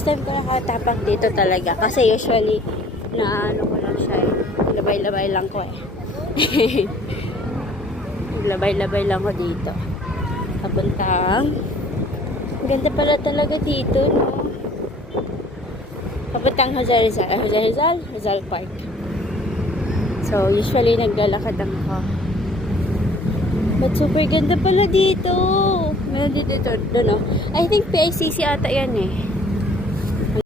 first time ko nakatapak dito talaga. Kasi usually, na ano ko lang siya eh. Labay-labay lang ko eh. Labay-labay lang ko dito. Papuntang. Ganda pala talaga dito, no? Papuntang Rizal Park. So, usually naglalakad lang ako. But super ganda pala dito. Meron dito, doon, no? I think PICC ata yan eh.